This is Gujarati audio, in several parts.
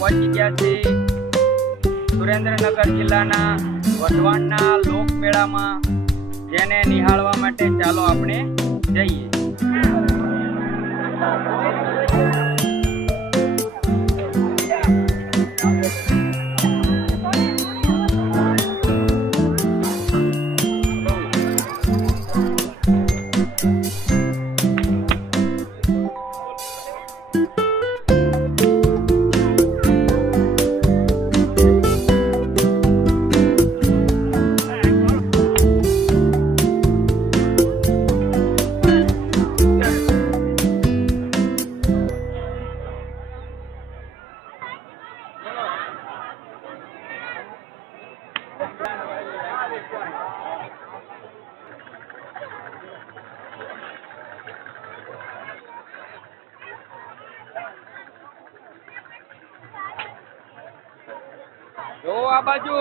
પહોંચી ગયા છીએ સુરેન્દ્રનગર જિલ્લાના વઢવાણના લોકમેળામાં, જેને નિહાળવા માટે ચાલો આપણે જઈએ. જો આ બાજુ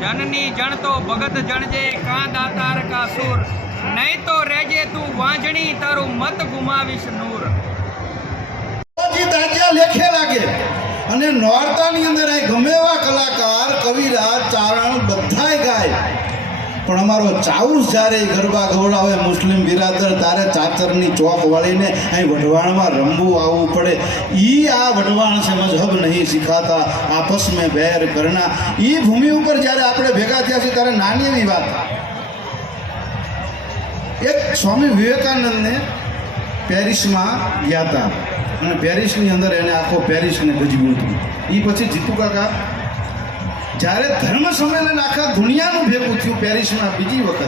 જનની જણતો ભગત જણજે કાં દાતાર કા સુર, નહીં તો રહેજે તું વાંજણી તારું મત ગુમાવીશ નૂર. લેખે લાગે અને નોરતાની અંદર ગમે એવા કલાકાર કવિરાજ ચારણ બધાય ગાય, પણ અમારો ચાઉસ જ્યારે ગરબા ગવડાવે મુસ્લિમ બિરાદર તારે ચાચરની ચોક વાળીને અહીં વઢવાણમાં રમવું આવવું પડે. આ વઢવાણ છે મજહબ નહીં સિખાતા આપસ મેં બેર કરના. ભૂમિ ઉપર જ્યારે આપણે ભેગા થયા છીએ ત્યારે નાની એવી વાત, એક સ્વામી વિવેકાનંદને પેરિસમાં ગયા હતા અને પેરિસની અંદર એને આખો પેરિસને ગજવ્યું હતું. પછી જીતુ કાકા જ્યારે ધર્મ સંમેલન આખા દુનિયાનું ભેગું થયું પેરિસમાં બીજી વખત,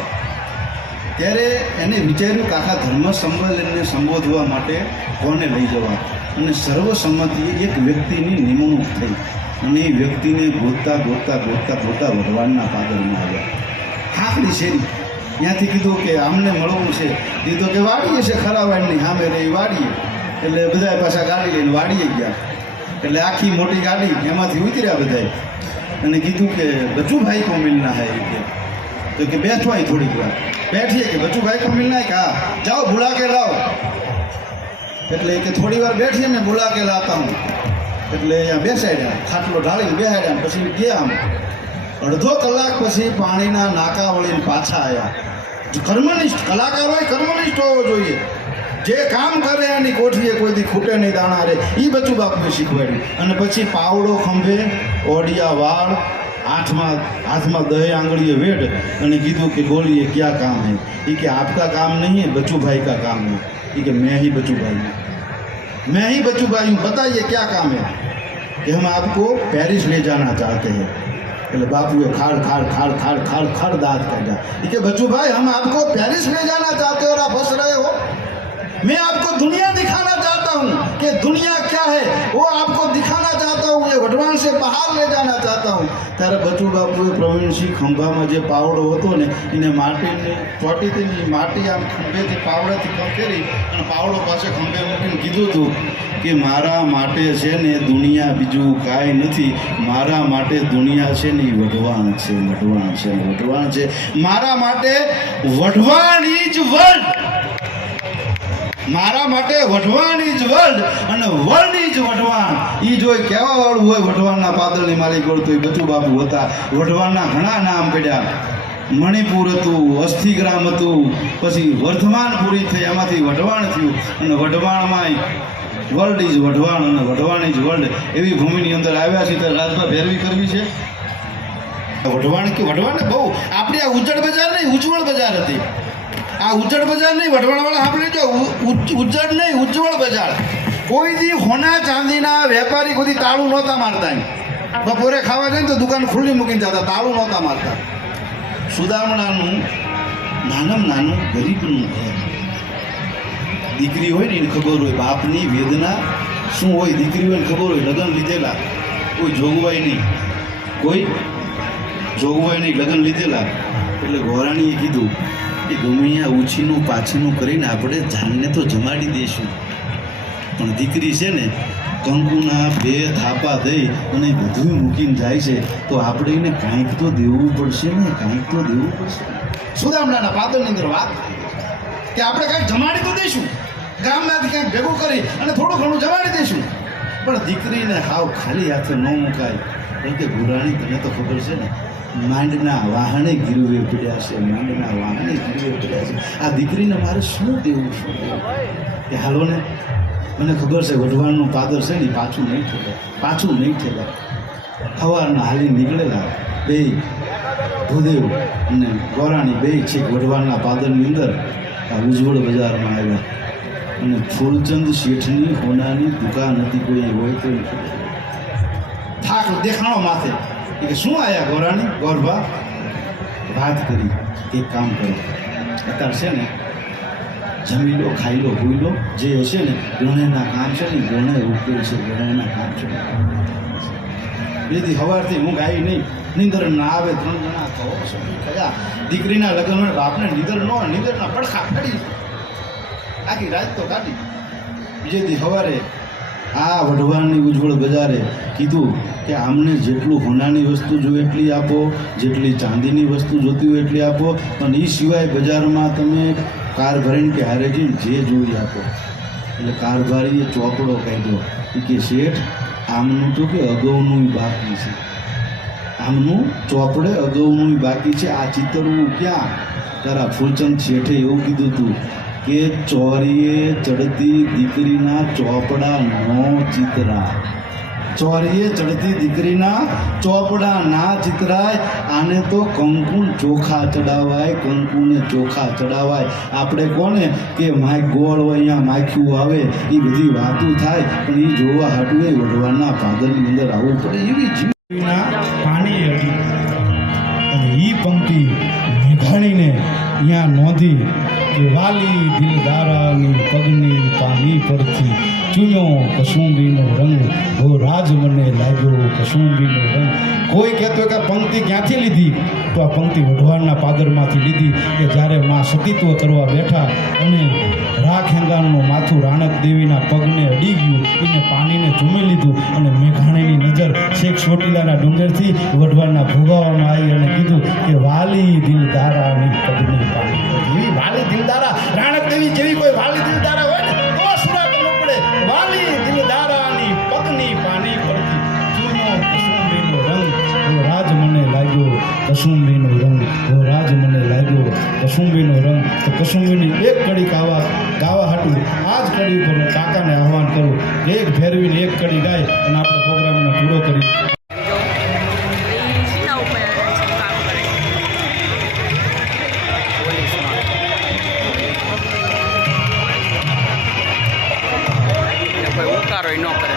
ત્યારે એને વિચાર્યું કે આખા ધર્મ સંમેલનને સંબોધવા માટે કોને લઈ જવા, અને સર્વસંમતિએ એક વ્યક્તિની નિમણૂક થઈ અને એ વ્યક્તિને ગોતતા ગોતતા ગોતતા ગોતતા વઢવાણના પાદરમાં આવ્યા. હાકડી શેરી ત્યાંથી કીધું કે આમને મળવું છે. કીધું કે વાડીએ છે ખરાવાડની સામે રહી વાડીએ. એટલે બધા પાછા ગાડી લઈને વાડીએ ગયા. એટલે આખી મોટી ગાડી એમાંથી ઉતર્યા બધાએ અને કીધું કે બચુભાઈ કો મિલના હૈ કે. તો કે બેઠો અહીં થોડીક વાર બેઠીએ કે બચુભાઈ કો મિલના હૈ કે હા જાઓ બુલા કે લાવો. એટલે કે થોડી વાર બેઠીએ ને બુલા કે લાતા હું. એટલે અહીંયા બેસાડ્યા, ખાટલો ઢાળીને બેસાડ્યા. પછી ગયા આમ અડધો કલાક પછી પાણીના નાકા વળીને પાછા આવ્યા. કર્મનિષ્ઠ કલાકાર હોય, કર્મનિષ્ઠ હોવો જોઈએ. જે કામ કરે એની કોઠીએ કોઈથી ખૂટે નહીં દાણા રે, એ બચુ બાપુએ શીખવાડ્યું. અને પછી પાવડો ખંભે, ઓડિયા વાળ, હાથમાં 10 આંગળીએ વેડ અને કીધું કે બોલીએ ક્યાં કામ है. ये कि आपका काम नहीं है, बचूभाई का काम है. ये कि मैं ही बचूभाई हूँ, मैं ही बचूभाई हूँ, बताइए क्या काम है. कि हम आपको पेरिस ले जाना चाहते हैं. એટલે બાપુએ ખાડ ખાડ ખાડ ખાડ ખાડ ખાડ દાંત કાઢ્યા. ये कि बचूभाई हम आपको पेरिस ले जाना चाहते हो और आप हंस रहे हो. मैं आपको दुनिया दिखाना चाहता हूँ कि दुनिया क्या है वो आपको दिखाना चाहता हूँ. ये वઢવાણ से बाहर ले जाना चाहता हूँ. ત્યારે બચુ બાપુએ પ્રવીણસિંહ ખંભામાં જે પાવડો હતો ને એને માટીની ચોટીથી માટી આમ ખંભેથી પાવડાથી ખંખેરી અને પાવડો પાસે ખંભે મૂકીને કીધું હતું કે મારા માટે છે ને દુનિયા બીજું કાંઈ નથી, મારા માટે દુનિયા છે ને વઢવાણ છે, વઢવાણ છે, વઢવાણ છે. મારા માટે વઢવાણ ઇઝ વર્લ્ડ, મારા માટે વઢવાણ ઇઝ વર્લ્ડ અને વર્લ્ડ ઇઝ વઢવાણ. એ જો કહેવા વાળું હોય વઢવાણના પાદળની માલિક તો એ બચુ બાપુ હતા. વઢવાણના ઘણા નામ પડ્યા. મણિપુર હતું, અસ્થિગ્રામ હતું, પછી વર્ધમાન પૂરી થઈ, એમાંથી વઢવાણ થયું અને વઢવાણમાં વર્લ્ડ ઇઝ વઢવાણ અને વઢવાણ ઇઝ વર્લ્ડ એવી ભૂમિની અંદર આવ્યા છે. ત્યારે રાજભા ભેરવી કરવી છે. વઢવાણ બહુ આપણી આ ઉજ્જડ બજાર નહીં, ઉજ્જવળ બજાર હતી. આ ઉજ્જડ બજાર નહીં, વઢવાણવાળા આપણે જો ઉજ્જડ નહીં, ઉજ્જવળ બજાર. કોઈ દી હોના ચાંદીના વેપારી કોઈ તાળું નહોતા મારતા. બપોરે ખાવા જાય ને તો દુકાન ખુલ્લી મૂકીને જતા, તાળું નહોતા મારતા. સુદામણાનું નાનું ગરીબનું ઘર. દીકરી હોય ને એને ખબર હોય બાપની વેદના શું હોય. દીકરી હોય ને ખબર હોય લગ્ન લીધેલા, કોઈ જોગવાઈ નહીં, લગ્ન લીધેલા. એટલે ગોરાણીએ કીધું કે ગમે અહીંયા ઉછીનું પાછીનું કરીને આપણે જાનને તો જમાડી દઈશું. પણ દીકરી છે ને કંકુના 2 થાપા દઈ અને બધું મૂકીને જાય છે તો આપણે એને કાંઈક તો દેવું પડશે ને, કાંઈક તો દેવું પડશે. સુદામડાના પાદરની અંદર વાત કે આપણે કાંઈક જમાડી તો દઈશું, ગામમાંથી કાંઈક ભેગું કરી અને થોડું ઘણું જમાડી દઈશું, પણ દીકરીને હાવ ખાલી હાથે ન મુકાય. કારણ કે ગુરાણી તને તો ખબર છે ને, માંડના વાહણે ગીરવે પડ્યા છે, માંડના વાહણે ગીરવે પડ્યા છે. આ દીકરીને મારે શું દેવું, શું દેવું? કે હાલો ને, મને ખબર છે વઢવાણનું પાદર છે ને પાછું નહીં ઠેલાય. સવારના હાલી નીકળેલા બે ભૂદેવ અને ગોરાણી બે છેક વઢવાણના પાદરની અંદર આ ઉજ્જવળ બજારમાં આવ્યા અને ફૂલચંદ શેઠની હોનાની દુકાન હતી, કોઈ હોય તો થાક દેખાણો માથે કે શું આયા ગોરાણી ગોરભા? વાત કરી કે કામ કરો, અત્યારે છે ને જમી લો, ખાઈ લો, હોઈ લો, જે હશે ને ગણેના કામ છે ને, ગણે ઉકેલ છે, ગણેના કામ છે. બેથી સવારથી હું ગાઈ નહીં, નીંદર ના આવે, 3 જણા કયા દીકરીના લગ્ન હોય બાપને નીંદર ન હોય, નીંદરના પડખા કાઢી આખી રાત તો કાઢી. બીજેથી સવારે આ વઢવાણની ઉજ્જવળ બજારે કીધું કે આમને જેટલું હોનાની વસ્તુ જોઈએ એટલી આપો, જેટલી ચાંદીની વસ્તુ જોતી હોય એટલી આપો, અને એ સિવાય બજારમાં તમે કાર ભરીને કે હારે જઈને જે જોઈ આપો. એટલે કારભારીએ ચોપડો કાઢ્યો કે શેઠ આમનું તો કે અગાઉનું બાકી છે, આમનું ચોપડે અગાઉનું બાકી છે, આ ચિતરવું ક્યાં? તારા ફૂલચંદ શેઠે એવું કીધું હતું કે ચોરીએ ચડતી દીકરીના ચોપડા નો ચિતરા, ચોરીએ ચડતી દીકરીના ચોપડા ના ચિતરાય. આને તો કંકુન ચોખા ચડાવાય, કંકુને ચોખા ચડાવાય. આપણે કોને કે માય ગોળ હોય અહીંયા માખ્યું આવે, એ બધી વાતું થાય, પણ એ જોવા હાટું એ વઢવાણના પાદરની અંદર આવવું પડે. એવી જીવના પાણી હતી અને એ પંક્તિ મેઘાણીને અહીંયા નોંધી કે વાલી દિલદારાની પગની પાની પરથી ચૂન્યો કસુંબીનો રંગ, ઓ રાજ મને લાગ્યો કસુંબીનો રંગ. કોઈ કહેતો કે આ પંક્તિ ક્યાંથી લીધી? તો આ પંક્તિ વઢવાણના પાદરમાંથી લીધી કે જ્યારે માં સતીત્વ કરવા બેઠા અને રાખેંગાનું માથું રાણક દેવીના પગને અડી ગયું, એને પાણીને ચૂમી લીધું અને મેઘાણીની નજર શેખ ચોટીલાના ડુંગરથી વઢવાણના ભોગાવામાં આવી અને કીધું કે વાલી દિલદારાની પગની પાણી. એવી વાલી દિલદારા રાણક દેવી જેવી કોઈ વાલી દિલદારા હોય ને તો સુરા કરવું પડે. વાલી દિલદારાની પગની પાણી પરથી ચૂન્યો કસુંબીનો રંગ, ઓ રાજ મને લાગ્યો કસુંબીનો રંગ, ઓ રાજ મને લાગ્યો કસુંબીનો રંગ. તો કસુંબીની એક કડી ગાવા હાટું આ જ કડી ઉપર હું કાકાને આહવાન કરું કે એક ફેરવીને એક કડી ગાય અને આપણે પ્રોગ્રામને પૂરો કરી. ન કરે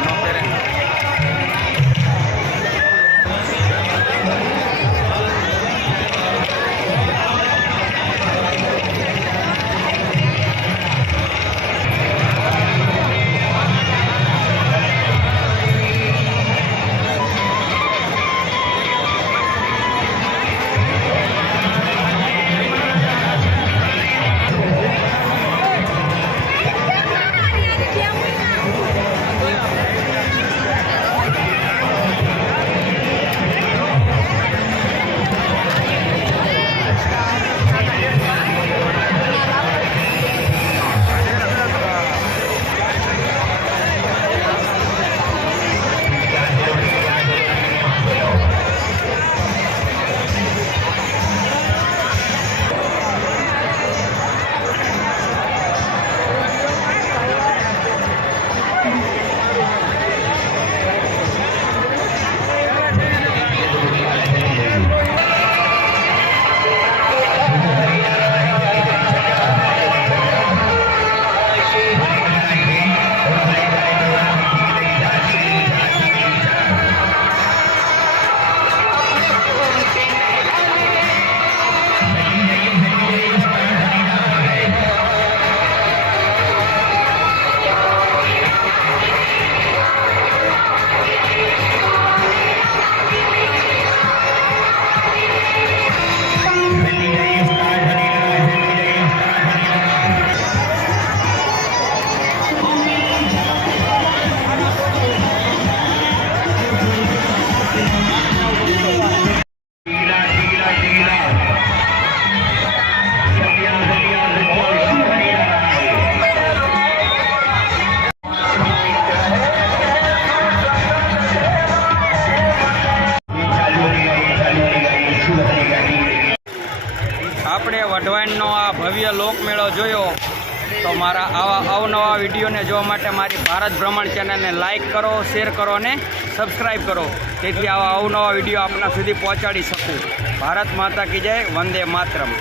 વઢવાણનો આ ભવ્ય લોકમેળો જોયો તો મારા આવા અવનવા વિડીયોને જોવા માટે મારી ભારત ભ્રમણ ચેનલને લાઇક કરો, શેર કરો અને સબસ્ક્રાઈબ કરો, તેથી આવા અવનવા વિડીયો આપના સુધી પહોંચાડી શકું. ભારત માતા કી જય, વંદે માતરમ.